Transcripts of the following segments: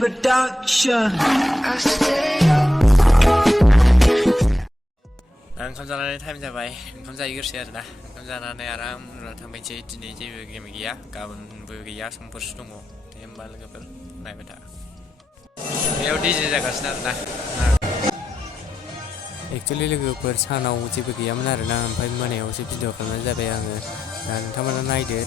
production. ओंखाम जानानै time जाबाय ओंखाम जाहैग्रोसै आरोना ओंखाम जानानै आराम थांबायसै दिनै जेबो गेम गैया गाबोनबो गैया समफोरसो दङ दे होमबा लोगोफोर नायबाय था बेयाव डिजे जागासिनो आरोना एक्चुअलि लोगोफोर सानाव जेबो गैयामोन आरोना ओमफ्राय मोनायावसो भिडिअ खालामनाय जाबाय आङो दा नोंथांमोना नायदो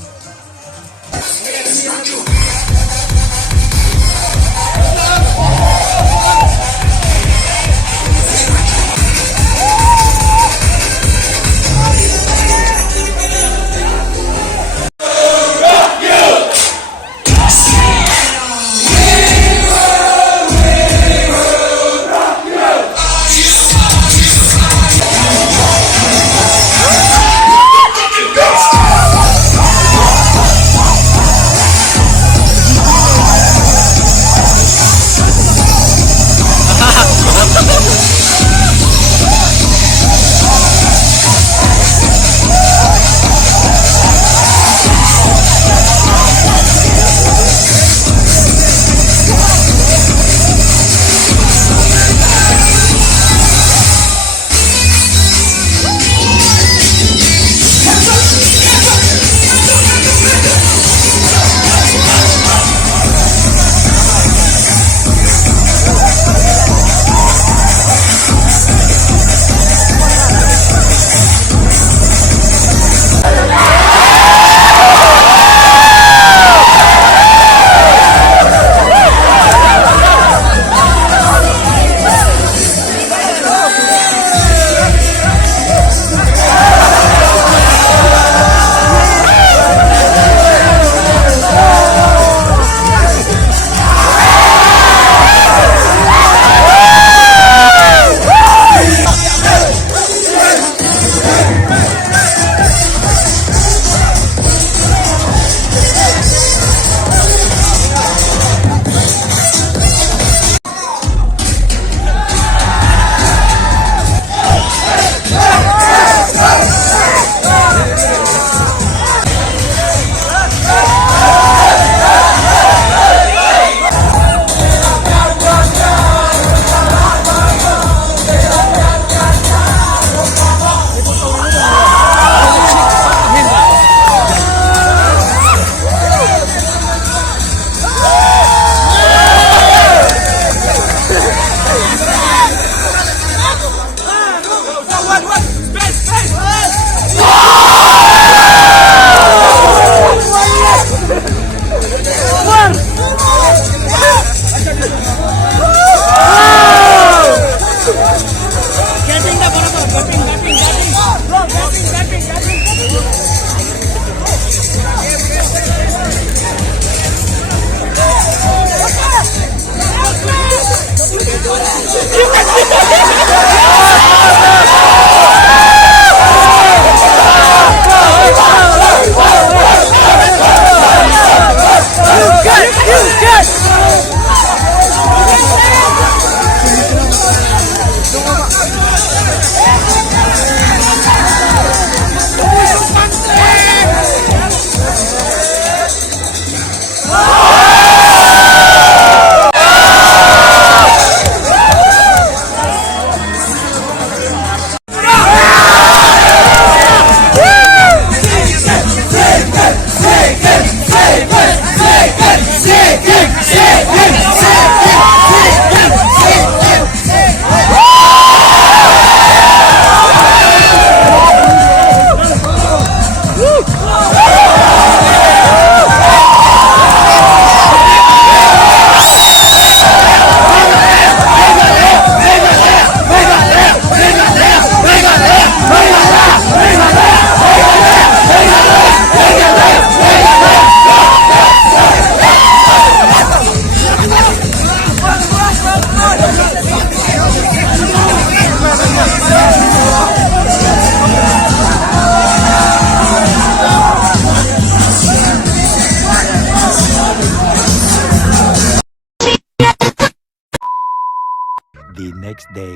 The next day.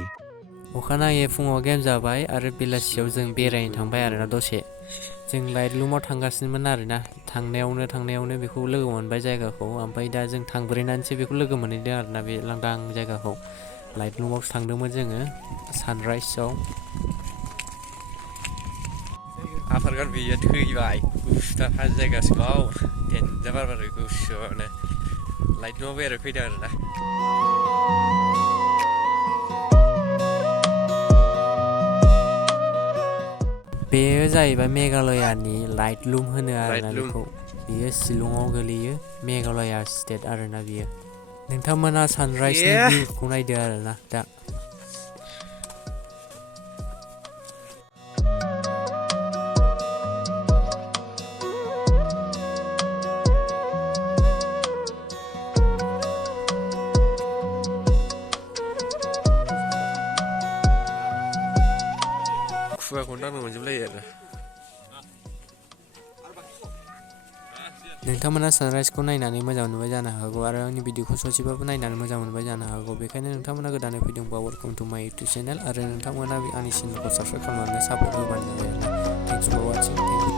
अखानायै फुङाव गेम जाबाय आरो बेलासियाव जों बेरायनो थांबाय आरोना दसे जों लाइटलुमाव थांगासिनोमोन आरोना थांनायावनो बेखौ लोगो मोनबाय जायगाखौ ओमफ्राय दा जों थांब्रेनानैसो बेखौ लोगो मोनहैदों आरोना बे लांदां जायगाखौ लाइटलुमावसो थांदोंमोन जोङो सानराइजआव आफारगार गैया थैबाय गुसुथार हाजो जायगासिमाव देनजार बार बारो गुसुनो लाइटलुमाव बेराय फैदों आरोना बेयो जाहैबाय मेघालयानि लाइटलुम होनो आरोना लाइटलुम बेखौ बियो शिलंआव गोलैयो मेघालया स्टेट आरोना बियो नोंथांमोना सानराइजनि भिउखौ नायदो आरोना दा खुगाखौनो दांनो मोनजोबलायो आरो नोंथांमोना सानराइजखौ नायनानै मोजां मोनबाय जानो हागौ आरो आंनि भिडिअखौ ससेबाबो नायनानै मोजां मोनबाय जानो हागौ बेखायनो नोंथांमोना गोदानै फैदोंबा welcome to my YouTube channel आरो नोंथांमोना आंनि चेनेलखौ साबस्क्राइब खालामनानै सापर्ट होबानो जाबाय आरोना थेंक्स फर वाचिं